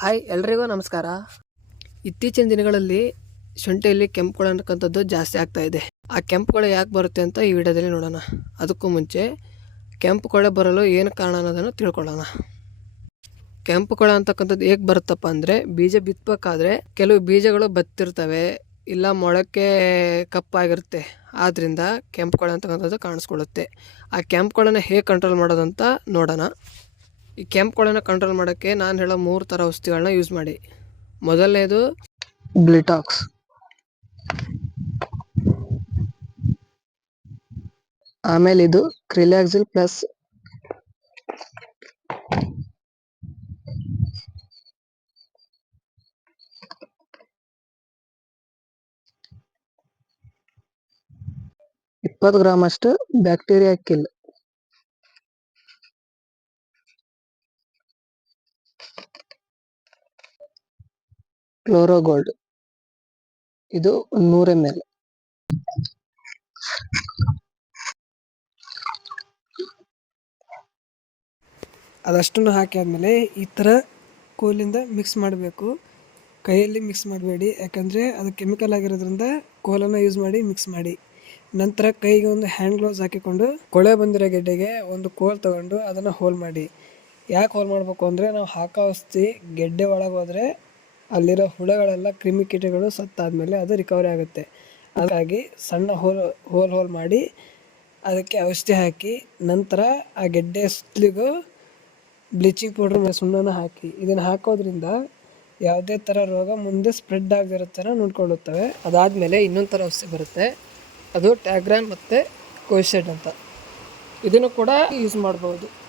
Hi, ಎಲ್ರಿಗೂ ನಮಸ್ಕಾರ. ಇತ್ತೀಚಿನ ದಿನಗಳಲ್ಲಿ ಶುಂಠಿಯಲ್ಲಿ ಕೆಂಪುಗಳು ಅನ್ನಕ್ಕಂಥದ್ದು ಜಾಸ್ತಿ ಆಗ್ತಾ ಇದೆ. ಆ ಕೆಂಪುಗಳು ಯಾಕೆ ಬರುತ್ತೆ ಅಂತ ಈ ವಿಡಿಯೋದಲ್ಲಿ ನೋಡೋಣ. ಅದಕ್ಕೂ ಮುಂಚೆ ಕೆಂಪು ಕೊಳೆ ಬರಲು ಏನು ಕಾರಣ ಅನ್ನೋದನ್ನು ತಿಳ್ಕೊಳ್ಳೋಣ. ಕೆಂಪು ಕೊಳೆ ಅಂತಕ್ಕಂಥದ್ದು ಹೇಗೆ ಬರುತ್ತಪ್ಪ ಅಂದರೆ, ಬೀಜ ಬಿತ್ತಬೇಕಾದ್ರೆ ಕೆಲವು ಬೀಜಗಳು ಬತ್ತಿರ್ತವೆ, ಇಲ್ಲ ಮೊಳಕೆ ಕಪ್ಪಾಗಿರುತ್ತೆ. ಆದ್ದರಿಂದ ಕೆಂಪು ಕೊಳೆ ಅಂತಕ್ಕಂಥದ್ದು ಕಾಣಿಸ್ಕೊಳ್ಳುತ್ತೆ. ಆ ಕೆಂಪು ಕೊಳೆನ ಹೇಗೆ ಕಂಟ್ರೋಲ್ ಮಾಡೋದಂತ ನೋಡೋಣ. ಈ ಕೆಂಪು ಕೊಳೆನ ಕಂಟ್ರೋಲ್ ಮಾಡೋಕ್ಕೆ ನಾನು ಹೇಳೋ ಮೂರು ಥರ ಔಷಧಿಗಳನ್ನ ಯೂಸ್ ಮಾಡಿ. ಮೊದಲನೇದು ಬ್ಲಿಟಾಕ್ಸ್ ಆಮೇಲೆ ಇದು ಕ್ರಿಲ್ಯಾಕ್ಸಿಲ್ ಪ್ಲಸ್ ಇಪ್ಪತ್ತು ಗ್ರಾಮ್ ಅಷ್ಟು ಬ್ಯಾಕ್ಟೀರಿಯಾ ಕಿಲ್ ಕ್ಲೋರೋಗೋಲ್ಡ್ ಇದು ನೂರ ಎಂ ಎಲ್ ಅದಷ್ಟನ್ನು ಹಾಕಿ ಆದಮೇಲೆ ಈ ಥರ ಕೋಲಿಂದ ಮಿಕ್ಸ್ ಮಾಡಬೇಕು. ಕೈಯಲ್ಲಿ ಮಿಕ್ಸ್ ಮಾಡಬೇಡಿ. ಯಾಕಂದರೆ ಅದು ಕೆಮಿಕಲ್ ಆಗಿರೋದ್ರಿಂದ ಕೋಲನ್ನು ಯೂಸ್ ಮಾಡಿ ಮಿಕ್ಸ್ ಮಾಡಿ. ನಂತರ ಕೈಗೆ ಒಂದು ಹ್ಯಾಂಡ್ ಗ್ಲೌಸ್ ಹಾಕಿಕೊಂಡು ಕೊಳೆ ಬಂದಿರೋ ಗೆಡ್ಡೆಗೆ ಒಂದು ಕೋಲ್ ತಗೊಂಡು ಅದನ್ನು ಹೋಲ್ ಮಾಡಿ. ಯಾಕೆ ಹೋಲ್ ಮಾಡಬೇಕು ಅಂದರೆ ನಾವು ಹಾಕೋ ಔಷಧಿ ಗೆಡ್ಡೆ ಒಳಗೋದ್ರೆ ಅಲ್ಲಿರೋ ಹುಳಗಳೆಲ್ಲ ಕ್ರಿಮಿಕೀಟಗಳು ಸತ್ತಾದ್ಮೇಲೆ ಅದು ರಿಕವರಿ ಆಗುತ್ತೆ. ಹಾಗಾಗಿ ಸಣ್ಣ ಹೋಲ್ ಹೋಲ್ ಹೋಲ್ ಮಾಡಿ ಅದಕ್ಕೆ ಔಷಧಿ ಹಾಕಿ ನಂತರ ಆ ಗೆಡ್ಡೆ ಸುತ್ತಲಿಗೂ ಬ್ಲೀಚಿಂಗ್ ಪೌಡ್ರ್ ಮೇಲೆ ಸುಣ್ಣನ ಹಾಕಿ. ಇದನ್ನು ಹಾಕೋದ್ರಿಂದ ಯಾವುದೇ ಥರ ರೋಗ ಮುಂದೆ ಸ್ಪ್ರೆಡ್ ಆಗದಿರೋ ಥರ ನೋಡ್ಕೊಳ್ಳುತ್ತವೆ. ಅದಾದಮೇಲೆ ಇನ್ನೊಂದು ಥರ ಔಷಧಿ ಬರುತ್ತೆ. ಅದು ಟ್ಯಾಗ್ರಾನ್ ಮತ್ತು ಕೋಶೆಡ್ ಅಂತ. ಇದನ್ನು ಕೂಡ ಯೂಸ್ ಮಾಡ್ಬೋದು.